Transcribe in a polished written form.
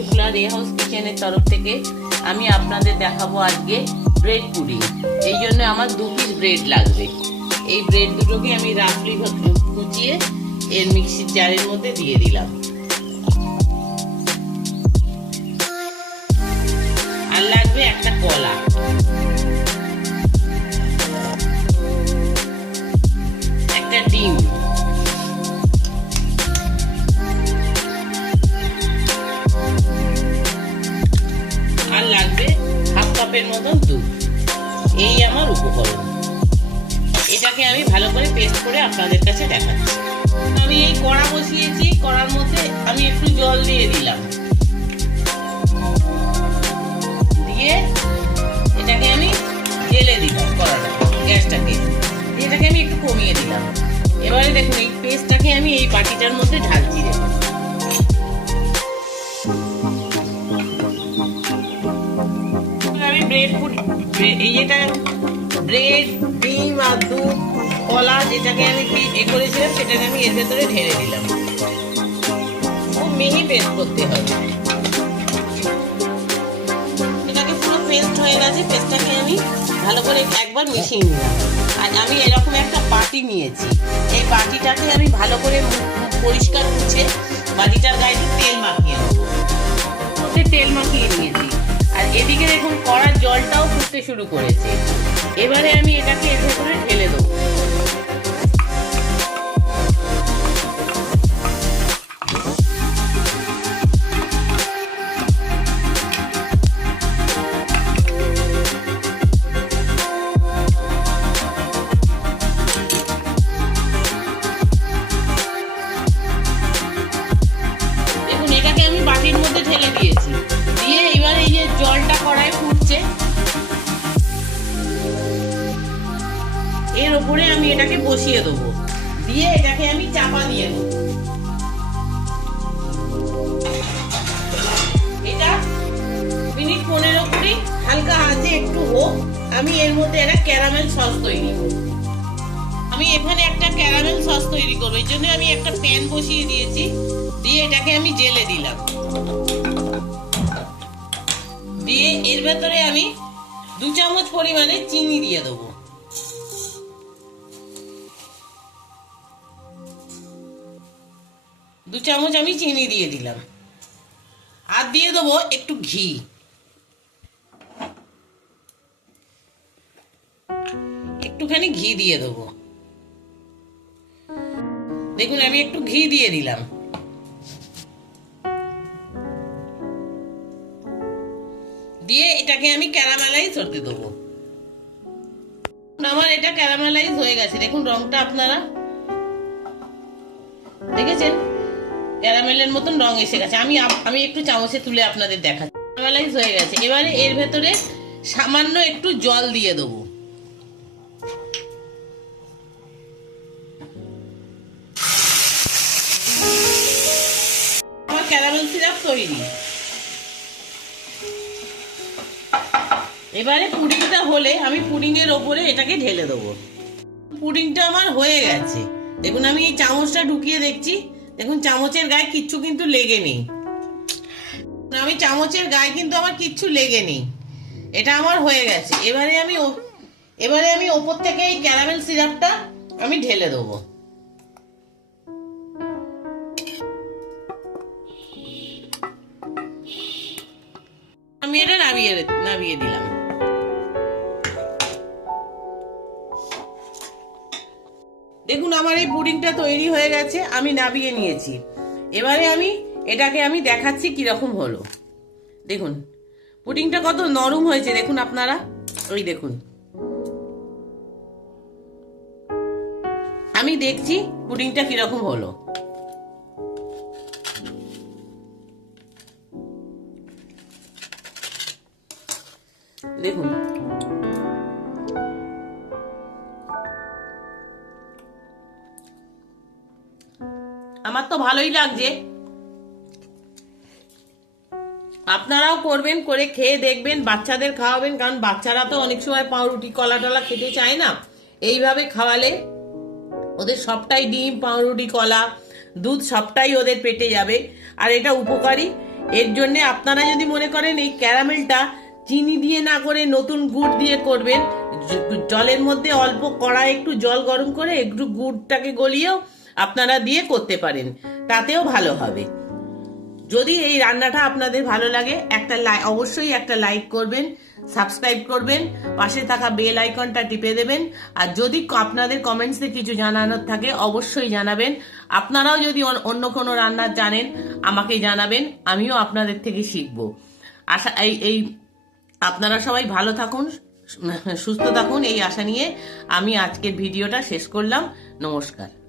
শুক্লা রে হাউস কিচেনের তরফ থেকে আমি আপনাদের দেখাবো আজকে ব্রেড পুডিং। এই জন্য আমার 2 পিস ব্রেড লাগবে। এই ব্রেড দুটোকে আমি রাফলি কুচিয়ে এর মিক্সির জারের মধ্যে দিয়ে দিলাম। আর লাগবে একটা কলা, একটা ডিম, আর লাগবে হাফ কাপের মতন দুধ। এই আমার উপকরণ। এটাকে আমি ভালো করে পেস্ট করে আপনাদের কাছে দেখাচ্ছি। আমি এই কড়া বসিয়েছি, কড়ার মধ্যে আমি একটু জল দিয়ে দিলাম, দিয়ে এটাকে আমি জেলে দিলাম কড়াটা, গ্যাসটাকে এটাকে আমি একটু কমিয়ে দিলাম। এবারে দেখুন এই পেস্টটাকে আমি এই বাটিটার মধ্যে ঢালছি। দেখুন আমি ব্রেড, ডিম আর দুধ, কলা যেটাকে আমি করেছিলাম সেটাকে আমি এর ভেতরে ঢেলে দিলাম। খুব মিহি পেস্ট করতে হবে। এটাকে পুরো পেস্ট হয়ে গেছে। পেস্টটাকে আমি ভালো করে একবার মিশিয়ে নিলাম। আর আমি এরকম একটা বাটি নিয়েছি। এই বাটিটাকে আমি ভালো করে পরিষ্কার মুছে বাটিটার গায়ে তেল মাখিয়ে নেবো। তেল মাখিয়ে নিয়েছি। আর এদিকে দেখুন কড়ার জলটাও ফুটতে শুরু করেছে। এবারে আমি এটাকে এর ভেতরে ঢেলে দেবো। দেখুন এটাকে আমি বাটির মধ্যে ঢেলে দিয়েছি। দিয়ে এবার এই যে জলটা কড়ায় ফুটছে, এর উপরে আমি এটাকে বসিয়ে দেবো। দিয়ে এটাকে আমি চাপা দিয়ে দেবো। এটা মিনিট 15-20 হালকা আঁচে একটু হোক। আমি এর মধ্যে একটা ক্যারামেল সস তৈরি করব। আমি এখানে একটা ক্যারামেল সস তৈরি করবো। এই জন্য আমি একটা প্যান বসিয়ে দিয়েছি। দিয়ে এটাকে আমি জেলে দিলাম। দিয়ে এর ভেতরে আমি 2 চামচ পরিমাণে চিনি দিয়ে দেবো। দু চামচ আমি চিনি দিয়ে দিলাম। আর দিয়ে দেবো একটু ঘি। একটুখানি ঘি দিয়ে দেবো। দেখুন আমি একটু ঘি দিয়ে দিলাম। দিয়ে এটাকে আমি ক্যারামেলাইজ করতে দেবো। আমার এটা ক্যারামেলাইজ হয়ে গেছে। দেখুন রংটা আপনারা দেখেছেন, ক্যারামেলের মতন রং এসে গেছে। আমি একটু চামচে তুলে আপনাদের দেখাচ্ছি। ক্যারামেলাইজ হয়ে গেছে। এবারে এর ভেতরে সামান্য একটু জল দিয়ে দেবো। আমার ক্যারামেল সিরাপ তৈরি। এবারে পুডিংটা হলে আমি পুডিং এর ওপরে এটাকে ঢেলে দেবো। পুডিংটা আমার হয়ে গেছে। দেখুন আমি এই চামচটা ঢুকিয়ে দেখছি। দেখুন চামচের গায়ে কিচ্ছু কিন্তু লেগে নেই। আমি চামচের গায়ে কিন্তু আমার কিচ্ছু লেগে নেই। এটা আমার হয়ে গেছে। এবারে আমি ওপর থেকে এই ক্যারামেল সিরাপটা আমি ঢেলে দেবো। আমি এটা নামিয়ে দিলাম। দেখুন আমার এই পুডিংটা তৈরি হয়ে গেছে। আমি নামিয়ে নিয়েছি। এবারে এটাকে আমি দেখাচ্ছি কিরকম হলো। দেখুন পুডিংটা কত নরম হয়েছে। দেখুন আপনারা, ওই দেখুন আমি দেখছি পুডিংটা কিরকম হলো। দেখুন আমার তো ভালোই লাগছে। আপনারাও করবেন, করে খেয়ে দেখবেন, বাচ্চাদের খাওয়াবেন। কারণ বাচ্চারা তো অনেক সময় পাউরুটি কলা টলা খেতে চায় না। এইভাবে খাওয়ালে ওদের সবটাই, ডিম পাউরুটি কলা দুধ সবটাই ওদের পেটে যাবে। আর এটা উপকারী। এর জন্য আপনারা যদি মনে করেন এই ক্যারামেলটা চিনি দিয়ে না করে নতুন গুড় দিয়ে করবেন, জলের মধ্যে অল্প কড়াই একটু জল গরম করে একটু গুড়টাকে গলিয়েও আপনারা দিয়ে করতে পারেন, তাতেও ভালো হবে। যদি এই রান্নাটা আপনাদের ভালো লাগে অবশ্যই একটা লাইক করবেন, সাবস্ক্রাইব করবেন, পাশে থাকা বেল আইকনটা টিপে দেবেন। আর যদি আপনাদের কমেন্টসে কিছু জানানোর থাকে অবশ্যই জানাবেন। আপনারাও যদি অন্য কোনো রান্না জানেন আমাকে জানাবেন, আমিও আপনাদের থেকে শিখবো। এই আপনারা সবাই ভালো থাকুন, সুস্থ থাকুন, এই আশা নিয়ে আমি আজকের ভিডিওটা শেষ করলাম। নমস্কার।